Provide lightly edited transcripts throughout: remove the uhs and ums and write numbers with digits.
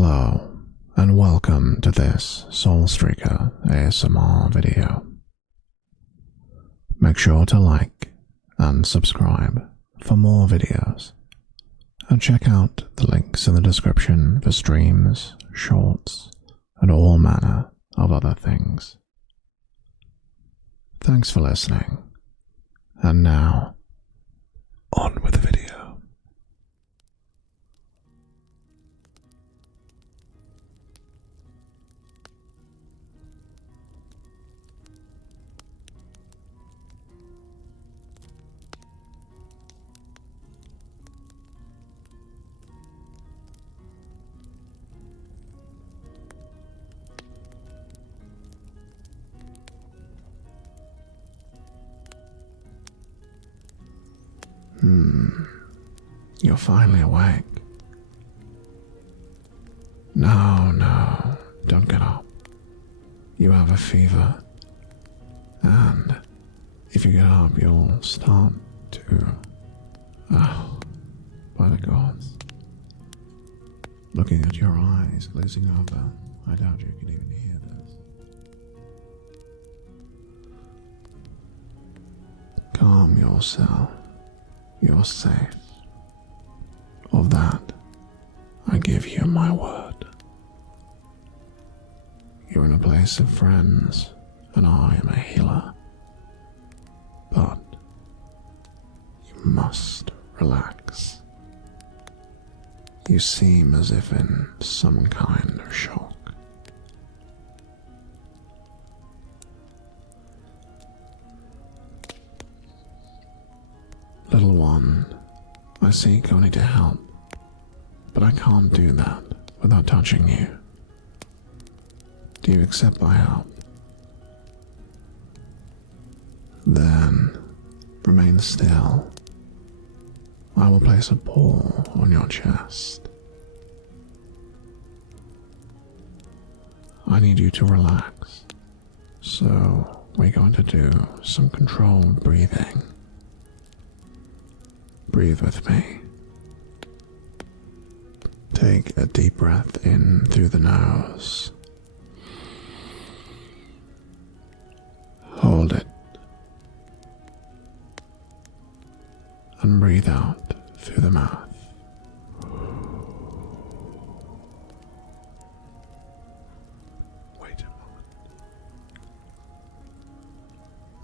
Hello, and welcome to this Soulstreaker ASMR video. Make sure to like and subscribe for more videos, and check out the links in the description for streams, shorts, and all manner of other things. Thanks for listening, and now, on with the video. You're finally awake. No, don't get up. You have a fever, and if you get up, you'll start to... Oh, by the gods. Looking at your eyes glazing over, I doubt you can even hear this. Calm yourself. You're safe. Of that, I give you my word. You're in a place of friends, and I am a healer. But you must relax. You seem as if in some kind of shock. Little one, I seek only to help, but I can't do that without touching you. Do you accept my help? Then, remain still. I will place a paw on your chest. I need you to relax, so we're going to do some controlled breathing. Breathe with me. Take a deep breath in through the nose. Hold it. And breathe out through the mouth. Wait a moment.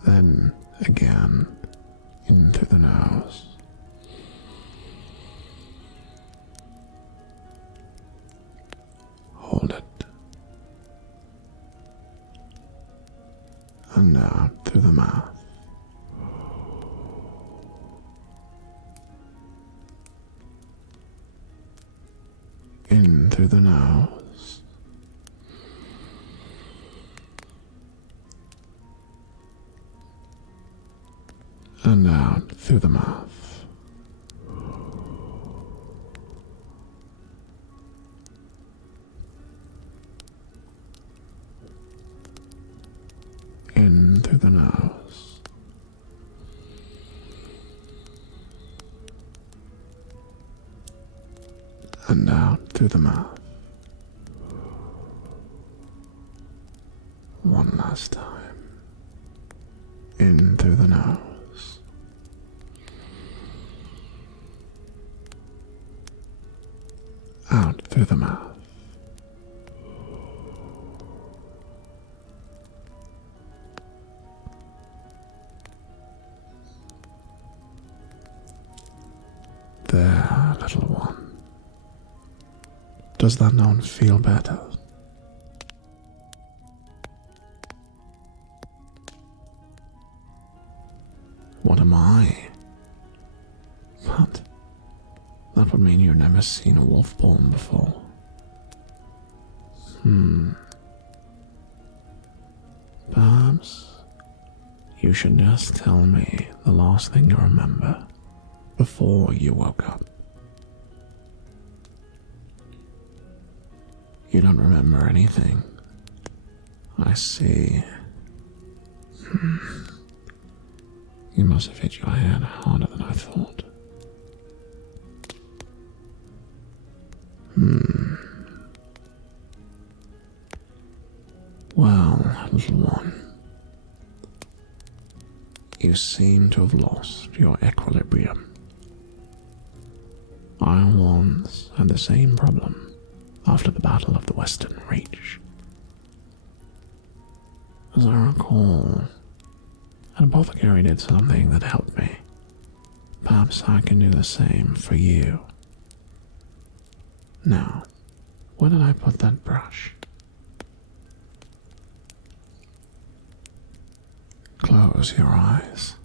Then again, in through the nose. Hold it. And out through the mouth. In through the nose. And out through the mouth. In through the nose. And out through the mouth. One last time. In through the nose. Out through the mouth. There, little one. Does that now feel better? What am I? But that would mean you've never seen a wolf born before. Perhaps you should just tell me the last thing you remember before you woke up. You don't remember anything. I see. You must have hit your head harder than I thought. little one. You seem to have lost your equilibrium. I once had the same problem after the Battle of the Western Reach. As I recall, an apothecary did something that helped me. Perhaps I can do the same for you. Now, where did I put that brush? Close your eyes.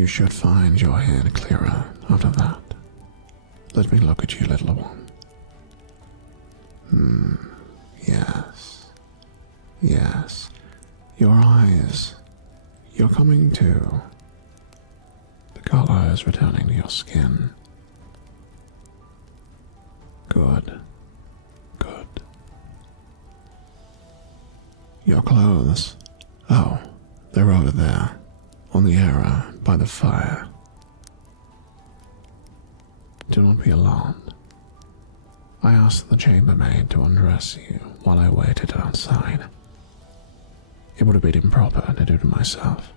You should find your head clearer after that. Let me look at you, little one. Yes. Yes. Your eyes. You're coming to. The color is returning to your skin. Good. Good. Your clothes. Oh, they're over there, on the area by the fire. Do not be alarmed. I asked the chambermaid to undress you while I waited outside. It would have been improper to do it myself.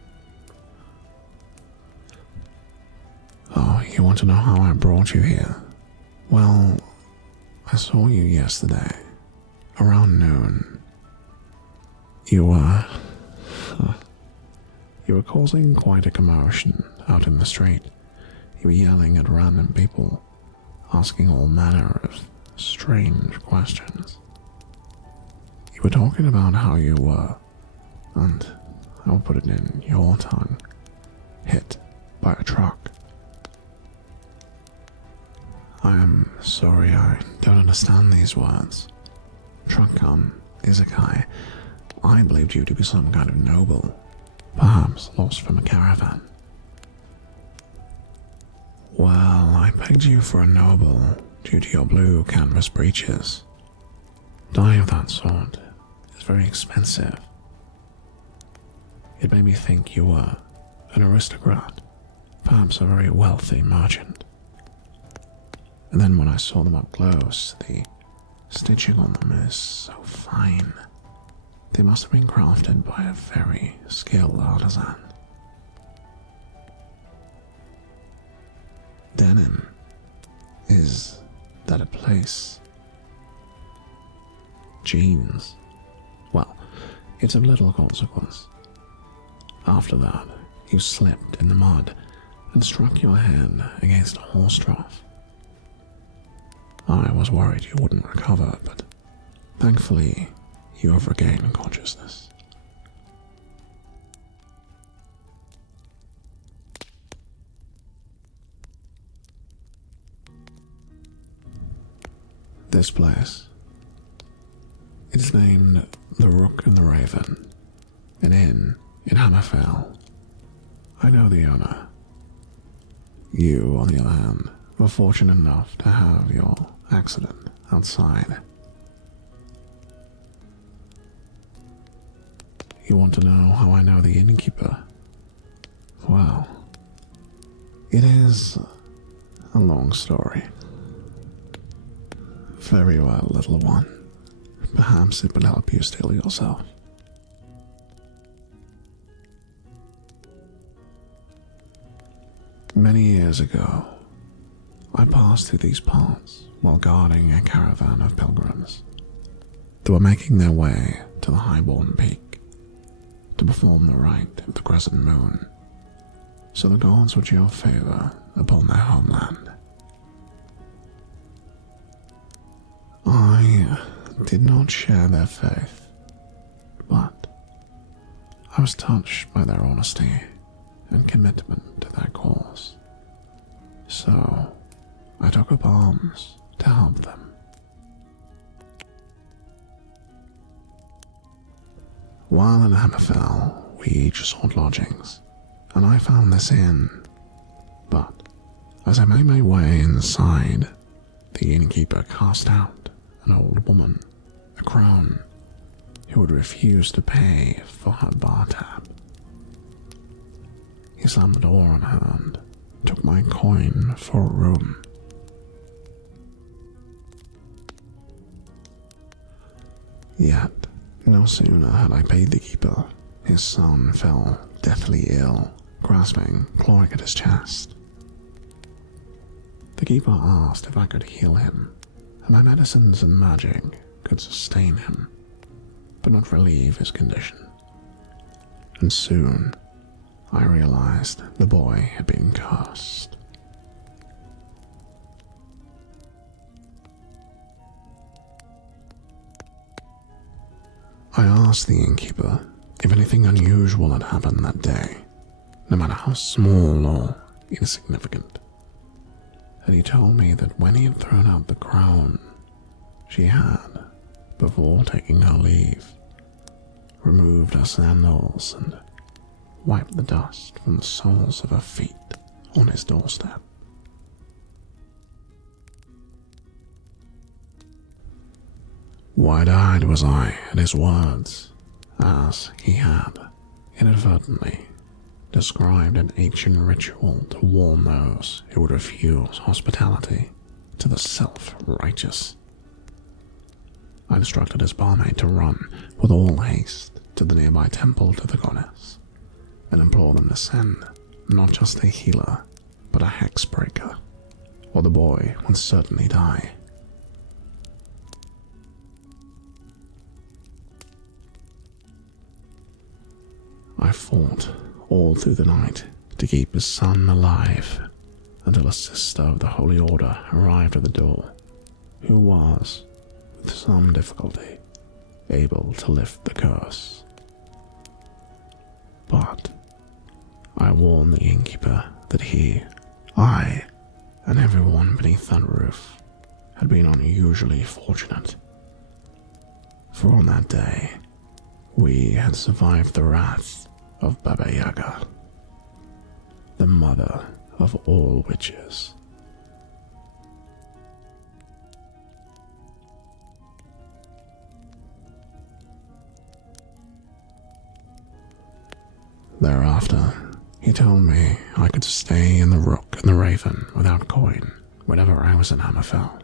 Oh, you want to know how I brought you here? Well, I saw you yesterday, around noon. You were causing quite a commotion out in the street. You were yelling at random people, asking all manner of strange questions. You were talking about how you were, and I'll put it in your tongue, hit by a truck. I am sorry, I don't understand these words. Truck come, Isekai'd. I believed you to be some kind of noble, perhaps lost from a caravan. Well, I pegged you for a noble due to your blue canvas breeches. Dye of that sort is very expensive. It made me think you were an aristocrat, perhaps a very wealthy merchant. And then when I saw them up close, the stitching on them is so fine. They must have been crafted by a very skilled artisan. Denim, is that a place? Jeans, well, it's of little consequence. After that, you slipped in the mud and struck your head against a horse trough. I was worried you wouldn't recover, but thankfully you have regained consciousness. This place, it is named the Rook and the Raven, an inn in Hammerfell. I know the owner. You, on the other hand, were fortunate enough to have your accident outside. You want to know how I know the innkeeper? Well, it is a long story. Very well, little one. Perhaps it would help you still yourself. Many years ago, I passed through these parts while guarding a caravan of pilgrims that were making their way to the Highborn Peak to perform the rite of the crescent moon, so the gods would show favor upon their homeland. I did not share their faith, but I was touched by their honesty and commitment to their cause. So I took up arms to help them. While in Hammerfell, we each sought lodgings, and I found this inn. But as I made my way inside, the innkeeper cast out an old woman, a crone, who would refuse to pay for her bar tab. He slammed the door on her and took my coin for a room. Yet, no sooner had I paid the keeper, his son fell deathly ill, grasping, clawing at his chest. The keeper asked if I could heal him, and my medicines and magic could sustain him, but not relieve his condition. And soon, I realized the boy had been cursed. I asked the innkeeper if anything unusual had happened that day, no matter how small or insignificant. And he told me that when he had thrown out the crown, she had, before taking her leave, removed her sandals and wiped the dust from the soles of her feet on his doorstep. Wide-eyed was I at his words, as he had, inadvertently, described an ancient ritual to warn those who would refuse hospitality to the self-righteous. I instructed his barmaid to run with all haste to the nearby temple to the goddess and implore them to send not just a healer, but a hexbreaker, or the boy would certainly die. I fought all through the night to keep his son alive until a sister of the Holy Order arrived at the door, who was, with some difficulty, able to lift the curse. But I warned the innkeeper that he, I, and everyone beneath that roof had been unusually fortunate. For on that day, we had survived the wrath of Baba Yaga, the mother of all witches. Thereafter, he told me I could stay in the Rook and the Raven without coin whenever I was in Hammerfell,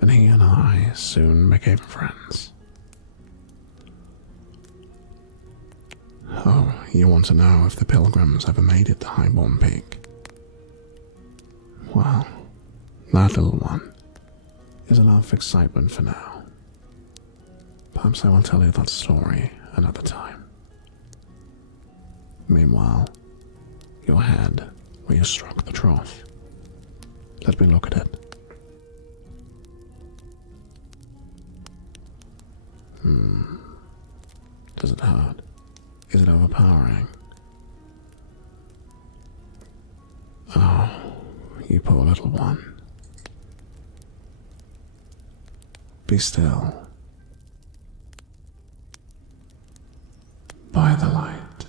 and he and I soon became friends. Oh, you want to know if the pilgrims ever made it to Highborn Peak? Well, that little one is enough excitement for now. Perhaps I will tell you that story another time. Meanwhile, your head where you struck the trough. Let me look at it. Does it hurt? Is it overpowering? Oh, you poor little one. Be still. By the light,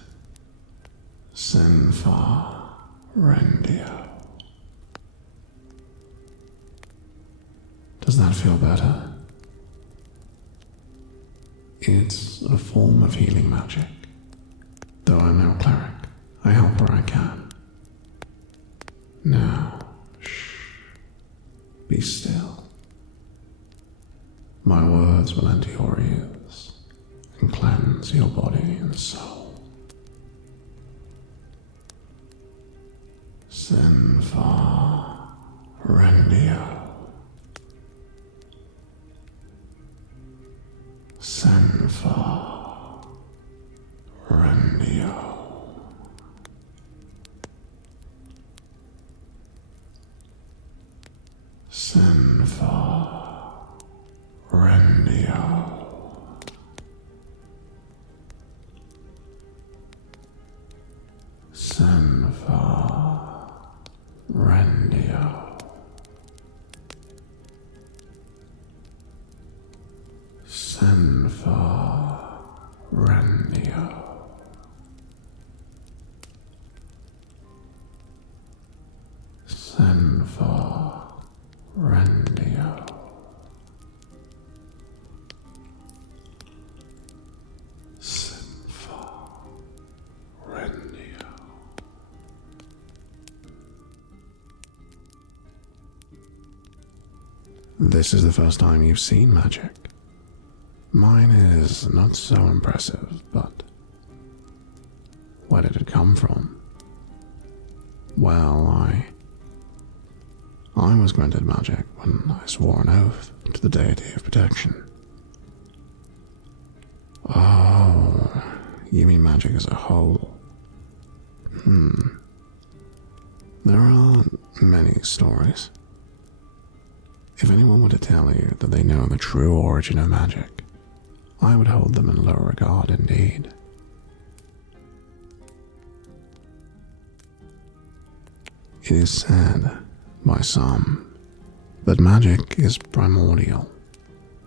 Sinfar Rendio. Does that feel better? It's a form of healing magic. Though I'm no cleric, I help where I can. Now, shh. Be still. My words will enter your ears and cleanse your body and soul. Sinfar Rendio. Sinfar Rendio. Sinfar Rendio. Sinfar Rendio. Sinfar Rendio. Sinfar Rendio. Sinfar Rendio. This is the first time you've seen magic. Mine is not so impressive, but where did it come from? Well, I was granted magic when I swore an oath to the deity of protection. Oh, you mean magic as a whole? There are many stories. If anyone were to tell you that they know the true origin of magic, I would hold them in low regard indeed. It is said by some that magic is primordial,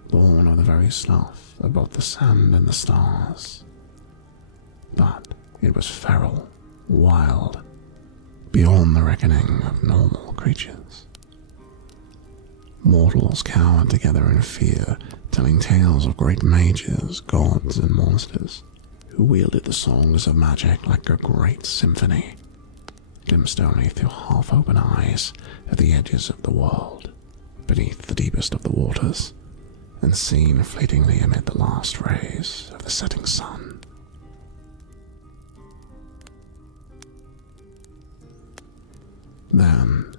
born of the very stuff of both the sand and the stars. But it was feral, wild, beyond the reckoning of normal creatures. Mortals cowered together in fear, telling tales of great mages, gods, and monsters who wielded the songs of magic like a great symphony, glimpsed only through half-open eyes at the edges of the world, beneath the deepest of the waters, and seen fleetingly amid the last rays of the setting sun. Then,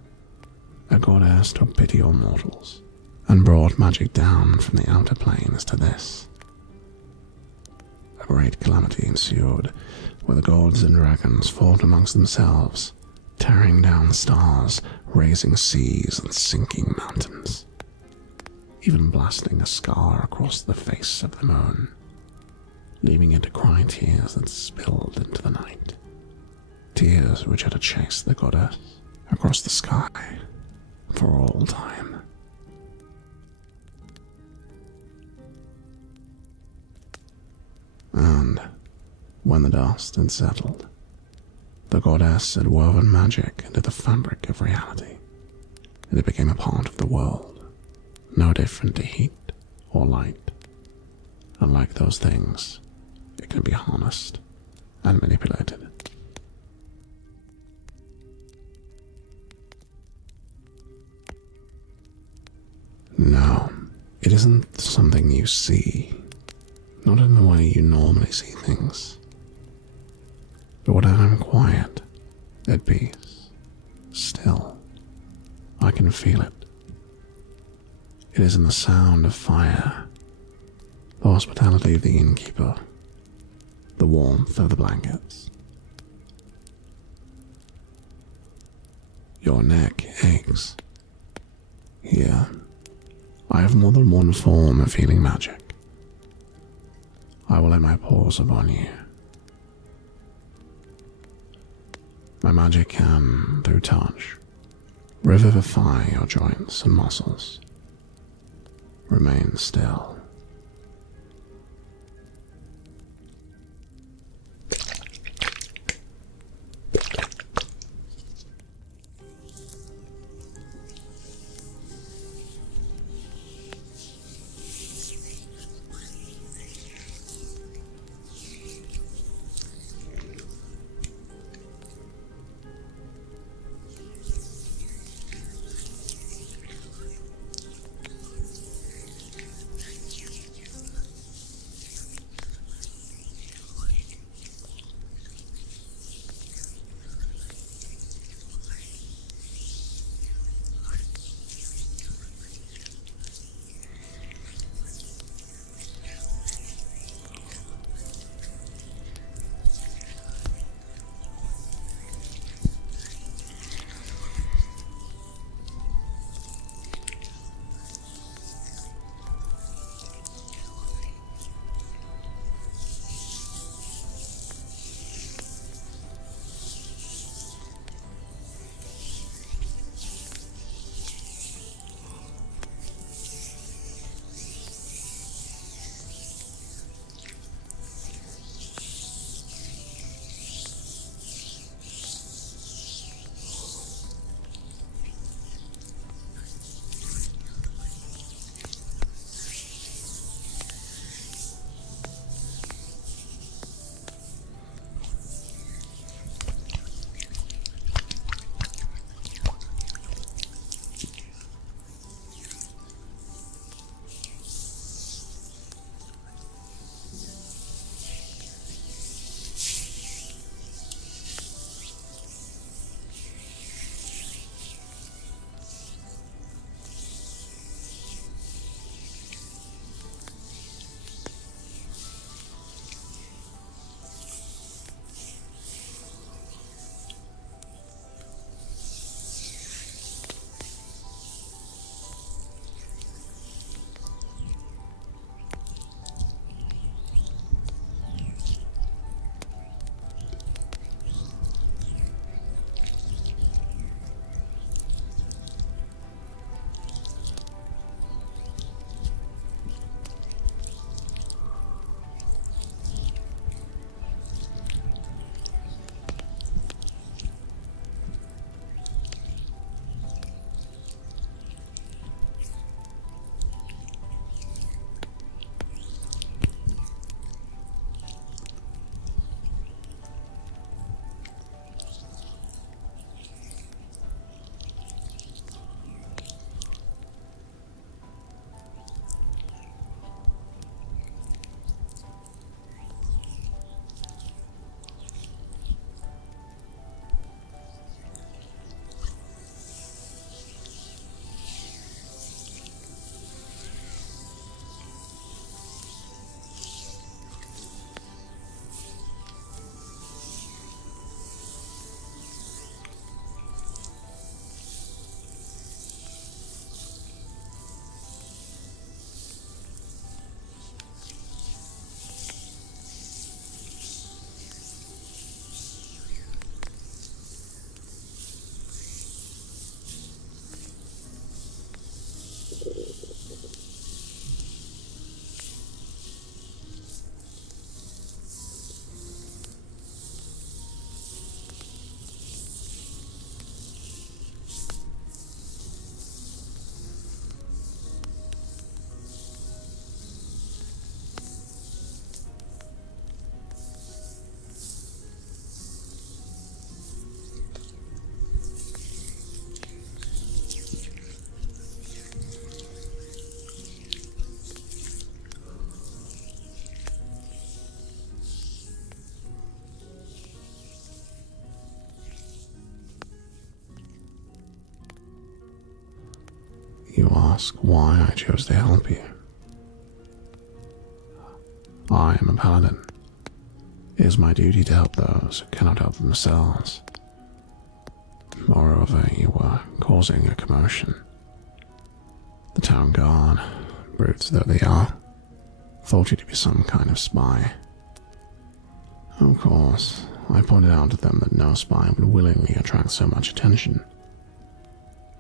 a goddess took pity on mortals and brought magic down from the outer planes to this. A great calamity ensued, where the gods and dragons fought amongst themselves, tearing down stars, raising seas and sinking mountains, even blasting a scar across the face of the moon, leaving it to cry tears that spilled into the night, tears which had to chase the goddess across the sky for all time. And when the dust had settled, the goddess had woven magic into the fabric of reality, and it became a part of the world, no different to heat or light. And like those things, it can be harnessed and manipulated. No, it isn't something you see, not in the way you normally see things. But when I'm quiet, at peace, still, I can feel it. It is in the sound of fire, the hospitality of the innkeeper, the warmth of the blankets. Your neck aches. Here, I have more than one form of healing magic. I will lay my paws upon you. My magic can, through touch, revivify your joints and muscles. Remain still. You ask why I chose to help you. I am a paladin. It is my duty to help those who cannot help themselves. Moreover, you were causing a commotion. The town guard, brutes though they are, thought you to be some kind of spy. Of course, I pointed out to them that no spy would willingly attract so much attention.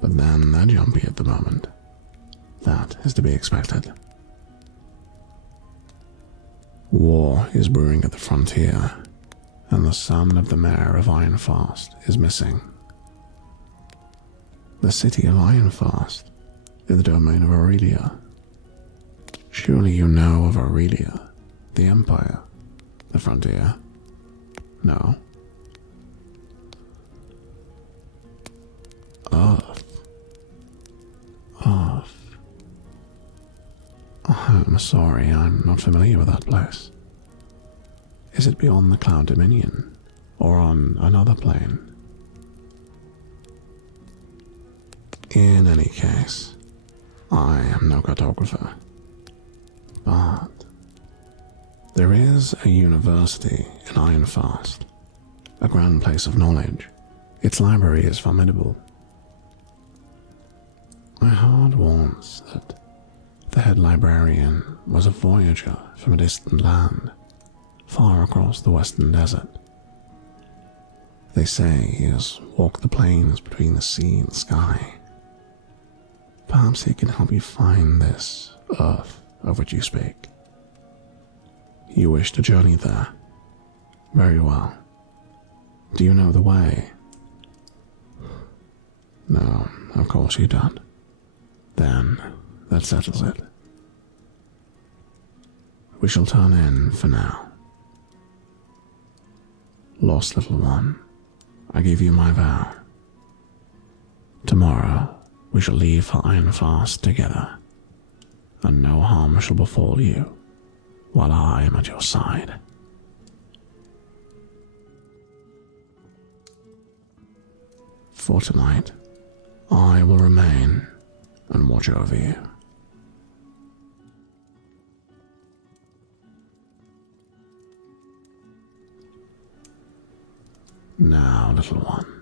But then they're jumpy at the moment. That is to be expected. War is brewing at the frontier, and the son of the mayor of Ironfast is missing. The city of Ironfast is the domain of Aurelia. Surely you know of Aurelia, the Empire, the frontier. No? Earth. I'm sorry, I'm not familiar with that place. Is it beyond the Cloud Dominion, or on another plane? In any case, I am no cartographer, but there is a university in Ironfast, a grand place of knowledge. Its library is formidable. I heard once that the head librarian was a voyager from a distant land, far across the western desert. They say he has walked the plains between the sea and the sky. Perhaps he can help you find this Earth of which you speak. You wish to journey there? Very well. Do you know the way? No, of course you don't. Then, that settles it. We shall turn in for now. Lost little one, I give you my vow. Tomorrow, we shall leave for Ironfast together, and no harm shall befall you while I am at your side. For tonight, I will remain and watch over you. Now, little one,